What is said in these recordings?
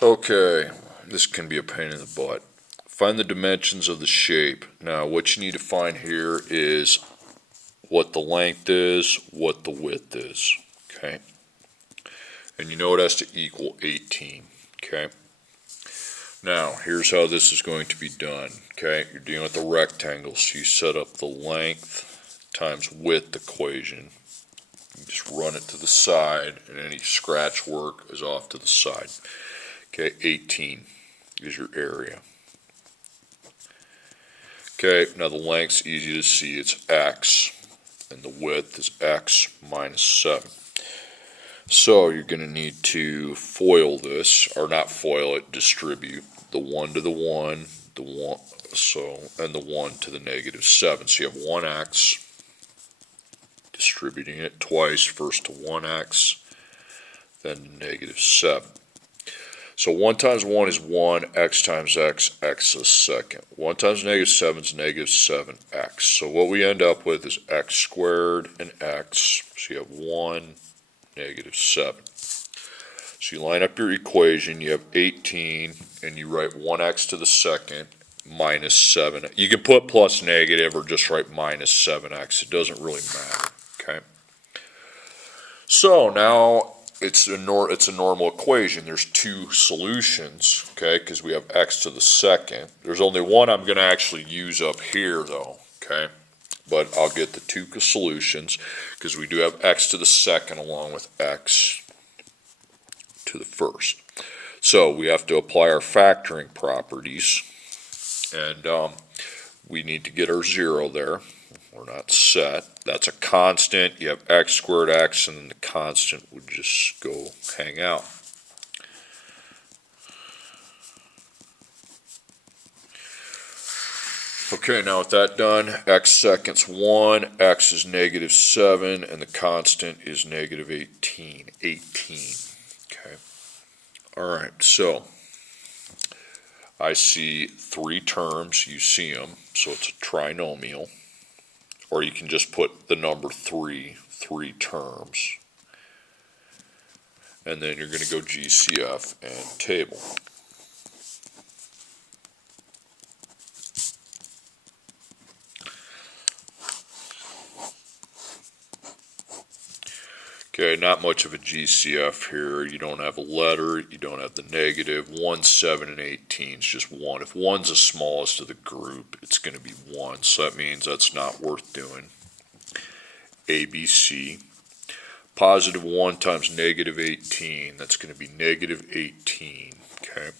Okay, this can be a pain in the butt. Find the dimensions of the shape. Now, what you need to find here is what the length is, what the width is, okay? And you know it has to equal 18, okay? Now, here's how this is going to be done, okay? You're dealing with a rectangle, so you set up the length times width equation. You just run it to the side, and any scratch work is off to the side. Okay, 18 is your area. Okay, now the length's easy to see, it's x, and the width is x minus 7. So you're going to need to FOIL this, or not FOIL it, distribute the 1 to the 1, the 1, and the 1 to the negative 7. So you have 1x, distributing it twice, first to 1x, then to negative 7. So 1 times 1 is 1, x times x, x is second. 1 times negative 7 is negative 7x. So what we end up with is x squared and x. So you have 1, negative 7. So you line up your equation, you have 18, and you write 1x to the second minus 7. You can put plus negative or just write minus 7x. It doesn't really matter, okay? So now it's a normal equation. There's two solutions, okay, because we have x to the second. There's only one I'm going to actually use up here, though, okay? But I'll get the two solutions because we do have x to the second along with x to the first. So we have to apply our factoring properties, and we need to get our 0 there. We're not set. That's a constant. You have x squared x, and then the constant would just go hang out. Okay, now with that done, x seconds 1, x is negative 7, and the constant is negative 18. Okay. Alright, so I see 3 terms. You see them, so it's a trinomial. Or you can just put the number 3 terms. And then you're going to go GCF and table. Okay, not much of a GCF here. You don't have a letter, you don't have the negative. 1, 7, and 18 is just 1. If 1's the smallest of the group, it's going to be 1, so that means that's not worth doing. ABC. Positive 1 times negative 18, that's going to be negative 18, okay?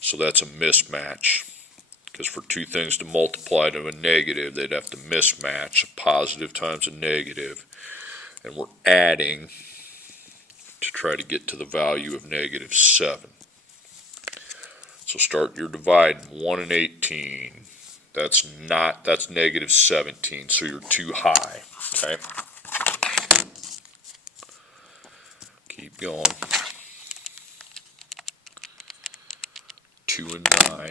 So that's a mismatch, because for two things to multiply to a negative, they'd have to mismatch a positive times a negative. And we're adding to try to get to the value of negative 7. So start your divide. 1 and 18. That's negative 17, so you're too high. Okay. Keep going. 2 and 9. I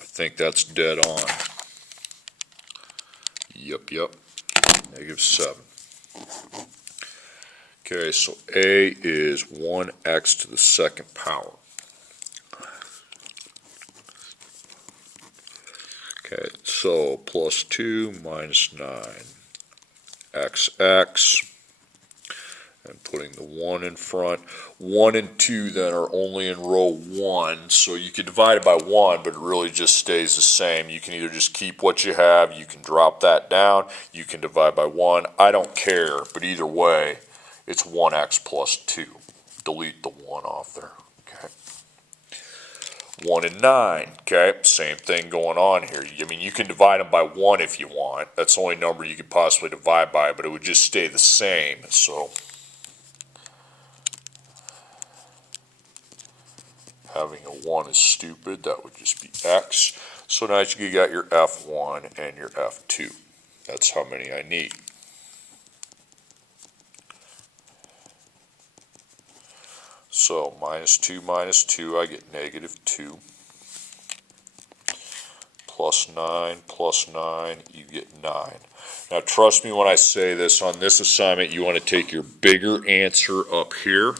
think that's dead on. Yep. Negative 7. Okay, so A is 1x to the second power. Okay, so plus 2 minus 9 xx, and putting the 1 in front. 1 and 2 then are only in row 1, so you could divide it by 1, but it really just stays the same. You can either just keep what you have, you can drop that down, you can divide by 1. I don't care, but either way, it's 1x plus 2. Delete the 1 off there, okay? 1 and 9, okay? Same thing going on here. I mean, you can divide them by 1 if you want. That's the only number you could possibly divide by, but it would just stay the same, so having a 1 is stupid. That would just be x. So now you got your F1 and your F2. That's how many I need. So minus 2, I get negative 2. Plus 9, you get 9. Now trust me when I say this, on this assignment you want to take your bigger answer up here,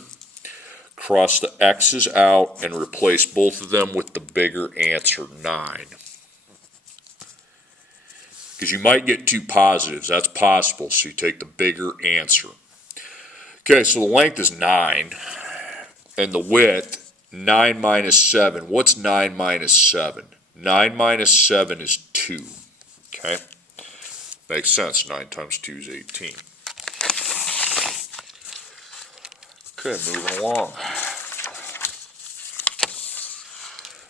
Cross the x's out and replace both of them with the bigger answer, 9. Because you might get two positives. That's possible, so you take the bigger answer. Okay, so the length is 9, and the width, 9 minus 7. What's 9 minus 7? 9 minus 7 is 2. Okay? Makes sense. 9 times 2 is 18. Okay, moving along.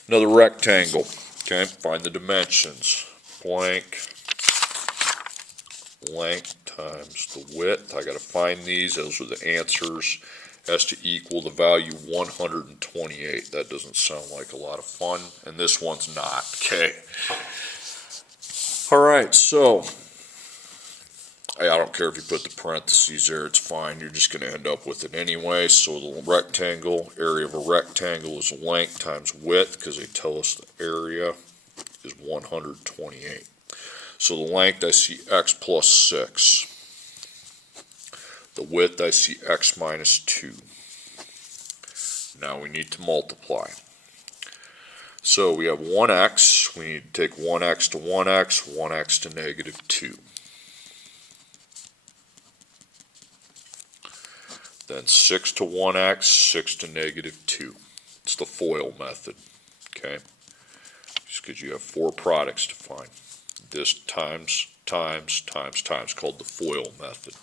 Another rectangle. Okay, find the dimensions. Blank length times the width. I got to find these. Those are the answers. Has to equal the value 128. That doesn't sound like a lot of fun, and this one's not. Okay. All right, so I don't care if you put the parentheses there, it's fine. You're just going to end up with it anyway. So the rectangle, area of a rectangle is length times width, because they tell us the area is 128. So the length, I see x plus 6. The width, I see x minus 2. Now we need to multiply. So we have 1x. We need to take 1x to 1x, 1x to negative 2. Then 6 to 1x, 6 to negative 2. It's the FOIL method, okay? Just because you have 4 products to find. This times, times, times, times, called the FOIL method.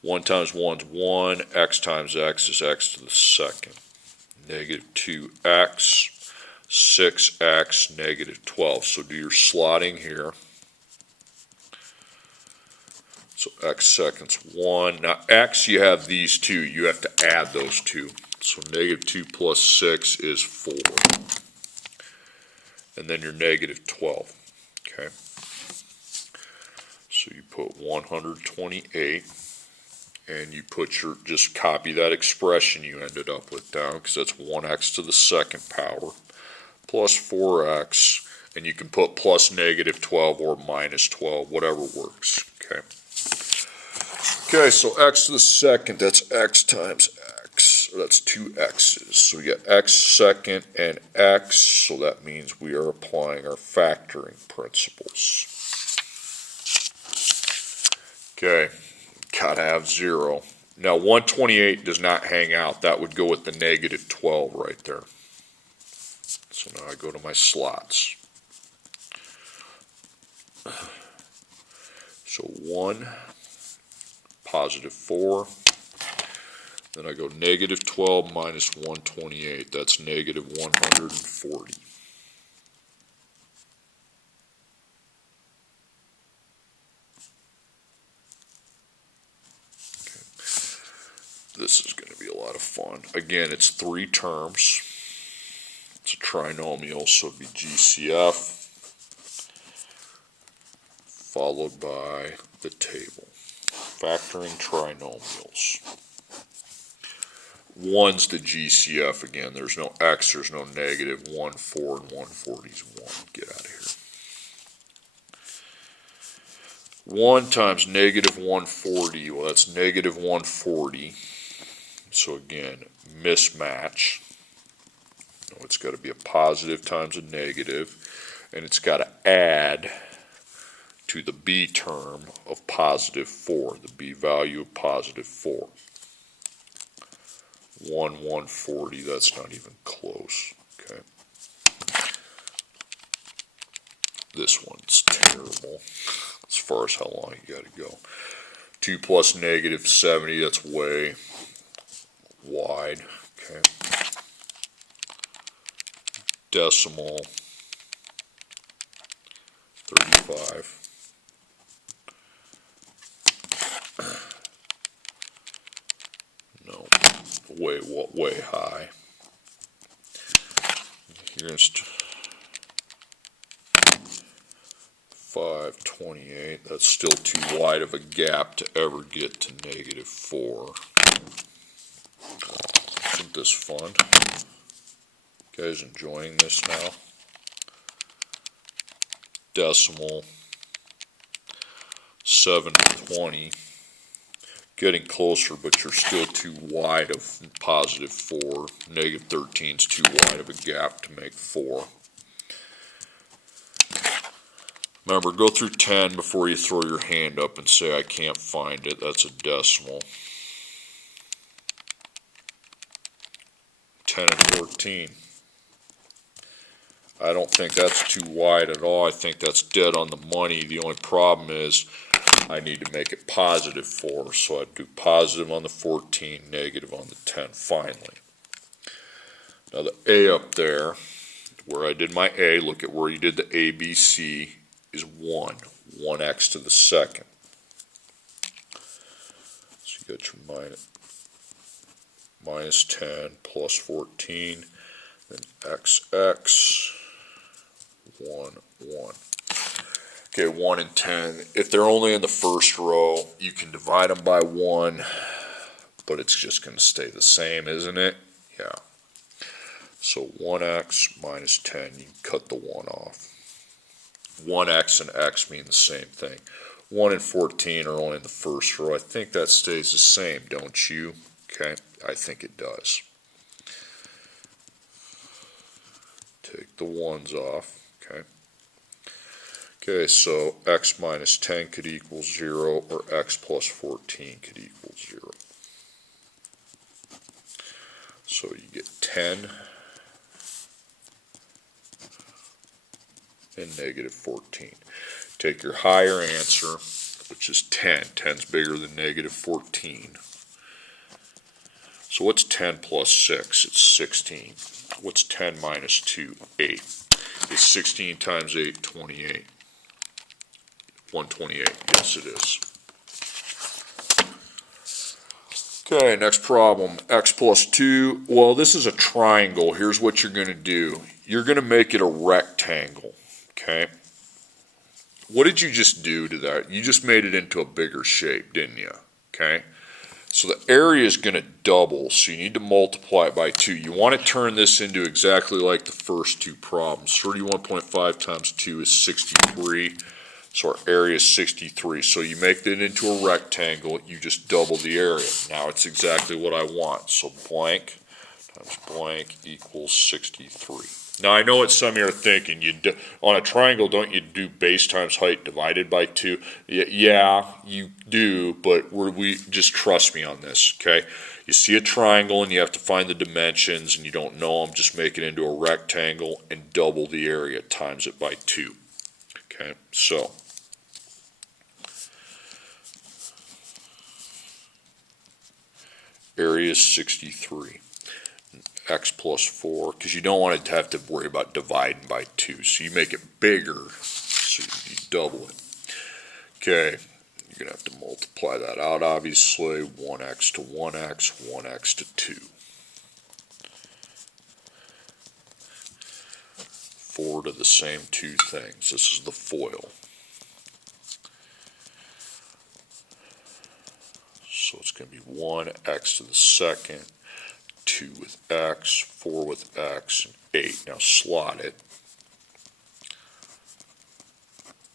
1 times 1 is 1, x times x is x to the second. Negative 2x, 6x, negative 12. So do your slotting here. So x seconds 1. Now x, you have these two. You have to add those two. So negative 2 plus 6 is 4. And then your negative 12. Okay. So you put 128. And you put your, just copy that expression you ended up with down, because that's 1x to the second power plus 4x. And you can put plus negative 12 or minus 12, whatever works. Okay. Okay, so x to the second, that's x times x. So that's 2 x's. So we get x second and x, so that means we are applying our factoring principles. Okay, gotta have 0. Now 128 does not hang out. That would go with the negative 12 right there. So now I go to my slots. So 1, positive 4. Then I go negative 12 minus 128. That's negative 140. This is going to be a lot of fun. Again, it's 3 terms. It's a trinomial, so it'd be GCF followed by the table. Factoring trinomials. 1's the GCF again. There's no x, there's no negative. 1, 4, and 140 is 1. Get out of here. 1 times negative 140, well, that's negative 140. So again, mismatch. No, it's got to be a positive times a negative, and it's got to add to the b term of positive 4, the b value of positive 4. 140, that's not even close. Okay. This one's terrible as far as how long you got to go. 2 plus negative 70, that's way wide. Okay. Decimal 35. No, way high. Here's 528. That's still too wide of a gap to ever get to negative 4. Isn't this fun? You guys enjoying this now? Decimal 7 to 20. Getting closer, but you're still too wide of positive 4. Negative 13 is too wide of a gap to make 4. Remember, go through 10 before you throw your hand up and say, I can't find it. That's a decimal. 10 and 14. I don't think that's too wide at all. I think that's dead on the money. The only problem is I need to make it positive 4. So I'd do positive on the 14, negative on the 10 finally. Now the A up there, where I did my A, look at where you did the ABC, is 1. 1x to the second. So you got your minus 10 plus 14, then XX, 1, 1. Okay, 1 and 10. If they're only in the first row, you can divide them by 1, but it's just going to stay the same, isn't it? Yeah. So 1x minus 10, you can cut the 1 off. 1x and x mean the same thing. 1 and 14 are only in the first row. I think that stays the same, don't you? Okay, I think it does. Take the 1's off. Okay. Okay, so x minus 10 could equal 0, or x plus 14 could equal 0. So you get 10 and negative 14. Take your higher answer, which is 10. 10's bigger than negative 14. So what's 10 plus 6? It's 16. What's 10 minus 2? 8. Is 16 times 8 28? 128. Yes, it is. Okay, next problem. X plus 2. Well, this is a triangle. Here's what you're going to do. You're going to make it a rectangle. Okay. What did you just do to that? You just made it into a bigger shape, didn't you? Okay. So the area is going to double, so you need to multiply it by 2. You want to turn this into exactly like the first two problems. 31.5 times 2 is 63. So our area is 63. So you make it into a rectangle, you just double the area. Now it's exactly what I want. So blank times blank equals 63. Now I know what some of you are thinking. On a triangle, don't you do base times height divided by 2? Yeah, you do, but we just trust me on this, okay? You see a triangle and you have to find the dimensions and you don't know them. Just make it into a rectangle and double the area, times it by 2. Okay, so area is 63. X plus 4, because you don't want it to have to worry about dividing by 2. So you make it bigger, so you double it. Okay, you're going to have to multiply that out, obviously. 1x to 1x, 1x to 2. 4 to the same two things. This is the FOIL. So it's going to be 1x to the second, 2 with x, 4 with x, and 8. Now slot it.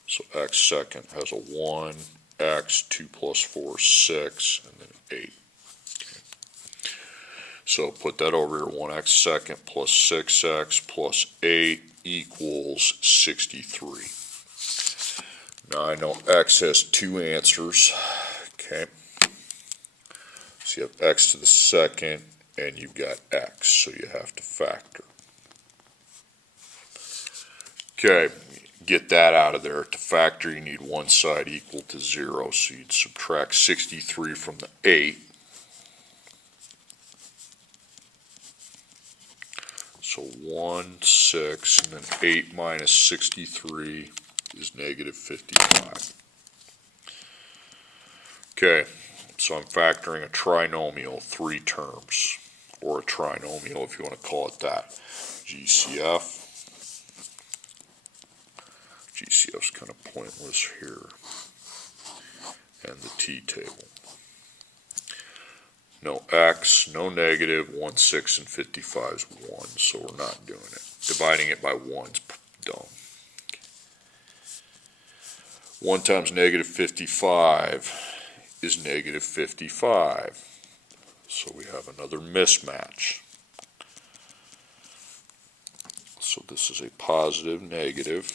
So x second has a 1, x, 2 plus 4 is 6, and then 8. Okay. So put that over here, 1x second plus 6x plus 8 equals 63. Now I know x has two answers. Okay. So you have x to the second, and you've got x, so you have to factor. Okay, get that out of there. To factor, you need one side equal to 0, so you'd subtract 63 from the 8. So 1, 6, and then 8 minus 63 is negative 55. Okay, so I'm factoring a trinomial, 3 terms. Or a trinomial if you want to call it that. GCF. GCF's kind of pointless here. And the t-table. No x, no negative, 1, 6, and 55 is 1, so we're not doing it. Dividing it by 1's dumb. 1 times negative 55 is negative 55. So we have another mismatch. So this is a positive, negative.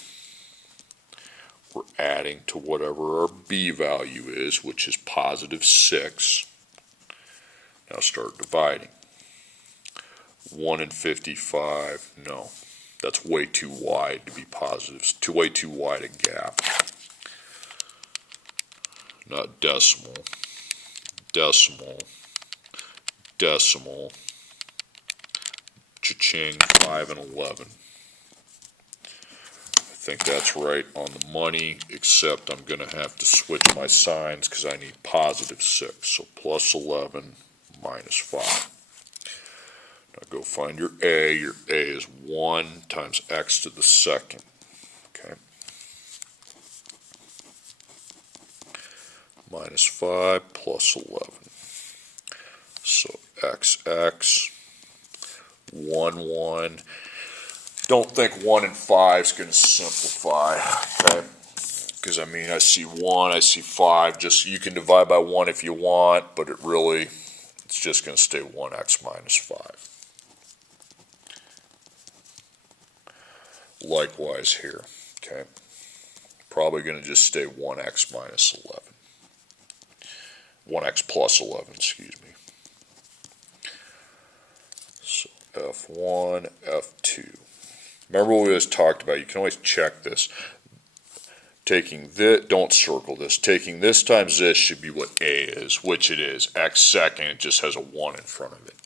We're adding to whatever our b value is, which is positive 6. Now start dividing. 1 and 55, no. That's way too wide to be positives. Way too wide a gap. Not decimal. Decimal. Decimal. Cha-ching, 5 and 11. I think that's right on the money, except I'm going to have to switch my signs because I need positive 6. So plus 11 minus 5. Now go find your A. Your A is 1 times x to the second. Okay. Minus 5 plus 11. So x, 1, 1. Don't think 1 and 5 is going to simplify, okay? Because I mean, I see 1, I see 5. Just you can divide by 1 if you want, but it's just going to stay 1x minus 5. Likewise here, okay? Probably going to just stay 1x minus 11. 1x plus 11, excuse me. So F1, F2. Remember what we just talked about, you can always check this. Taking this, don't circle this, taking this times this should be what A is, which it is. X second, it just has a 1 in front of it.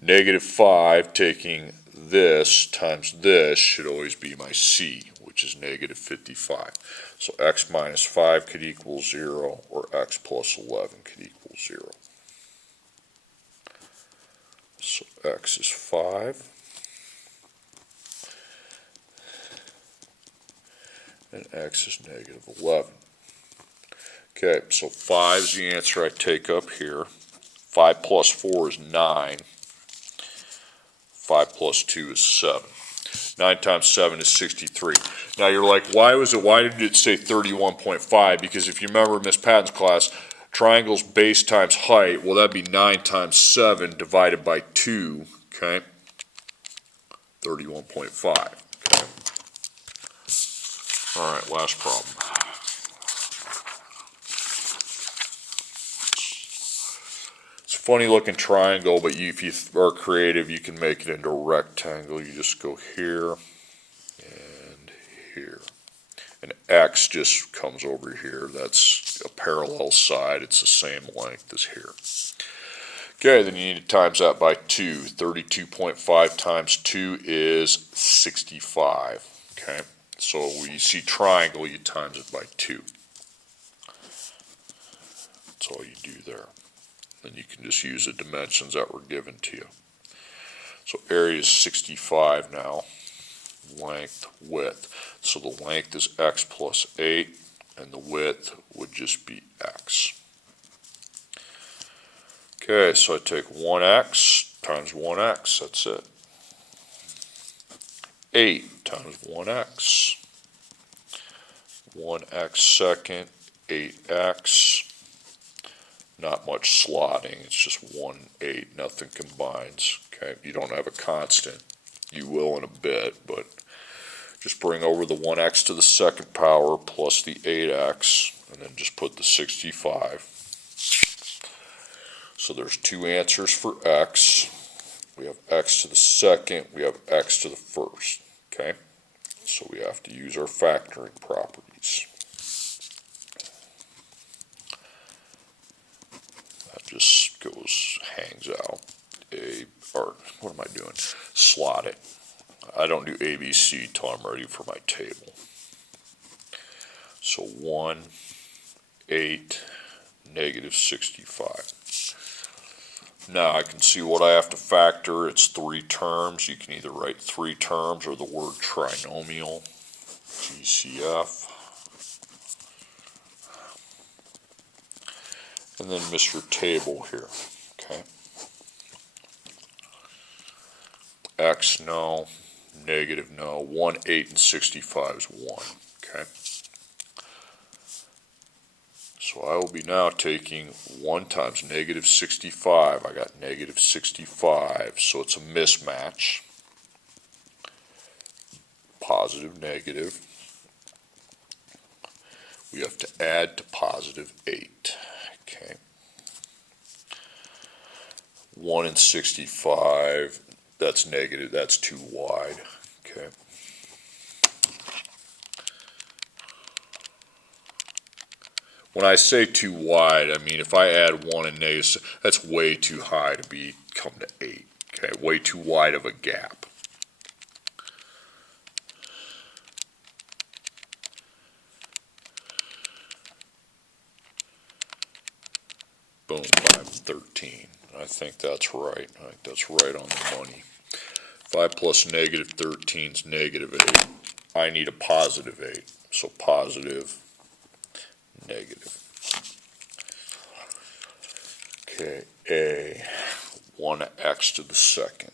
Negative 5, taking this times this should always be my C, which is negative 55. So x minus 5 could equal 0, or x plus 11 could equal 0. So x is 5. And x is negative 11. Okay, so 5 is the answer I take up here. 5 plus 4 is 9. 5 plus 2 is 7. 9 times 7 is 63. Now you're like, why did it say 31.5? Because if you remember Miss Patton's class, triangles base times height, well that'd be 9 times 7 divided by 2, okay? 31.5, okay? All right, last problem. It's a funny looking triangle, but if you are creative, you can make it into a rectangle. You just go here and here. And X just comes over here. That's a parallel side. It's the same length as here. Okay, then you need to times that by 2. 32.5 times 2 is 65. Okay. So when you see triangle, you times it by 2. That's all you do there. Then you can just use the dimensions that were given to you. So area is 65 now. Length, width. So the length is x plus 8, and the width would just be x. Okay, so I take 1x times 1x, that's it. 8 times 1x, 1x second, 8x, not much slotting, it's just 1, 8, nothing combines, okay? You don't have a constant, you will in a bit, but just bring over the 1x to the second power plus the 8x, and then just put the 65. So there's two answers for x. We have x to the second, we have x to the first. Okay, so we have to use our factoring properties. That just hangs out. What am I doing? Slot it. I don't do ABC till I'm ready for my table. So 1, 8, negative 65. Now I can see what I have to factor. It's 3 terms. You can either write 3 terms or the word trinomial, GCF. And then Mr. Table here, okay? X, no. Negative, no. 1, 8, and 65 is 1, okay? So So I will be now taking 1 times negative 65. I got negative 65, so it's a mismatch. Positive, negative. We have to add to positive 8. Okay. 1 and 65, that's negative, that's too wide. Okay. When I say too wide, I mean if I add 1 and negative, that's way too high to come to 8. Okay, way too wide of a gap. Boom, 5 and 13. I think that's right. I think that's right on the money. 5 plus negative 13 is negative 8. I need a positive 8. So positive, negative. Okay, A, 1x to the second.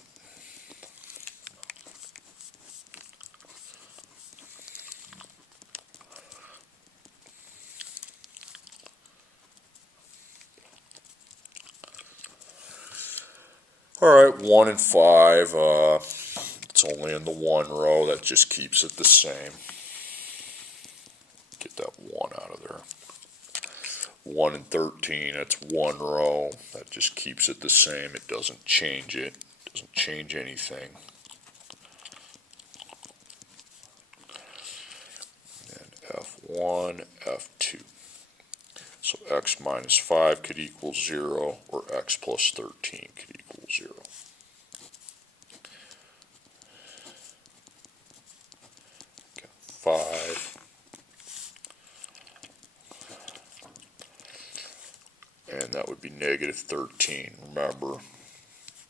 Alright, 1 and 5, it's only in the 1 row, that just keeps it the same. Get that 1 out of there. 1 and 13, that's 1 row, that just keeps it the same, it doesn't change it, doesn't change anything. And F1, F2. So x minus 5 could equal 0, or x plus 13 could equal 0. Okay, 5. And that would be negative 13. Remember,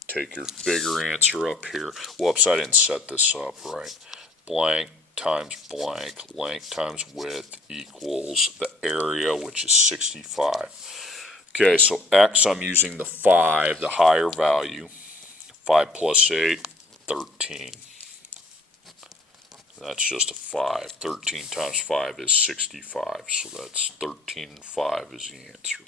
take your bigger answer up here. Whoops, I didn't set this up right. Blank times blank, length times width equals the area, which is 65. Okay, so x, I'm using the 5, the higher value. 5 plus 8, 13. That's just a 5. 13 times 5 is 65, so that's 13 and 5 is the answer.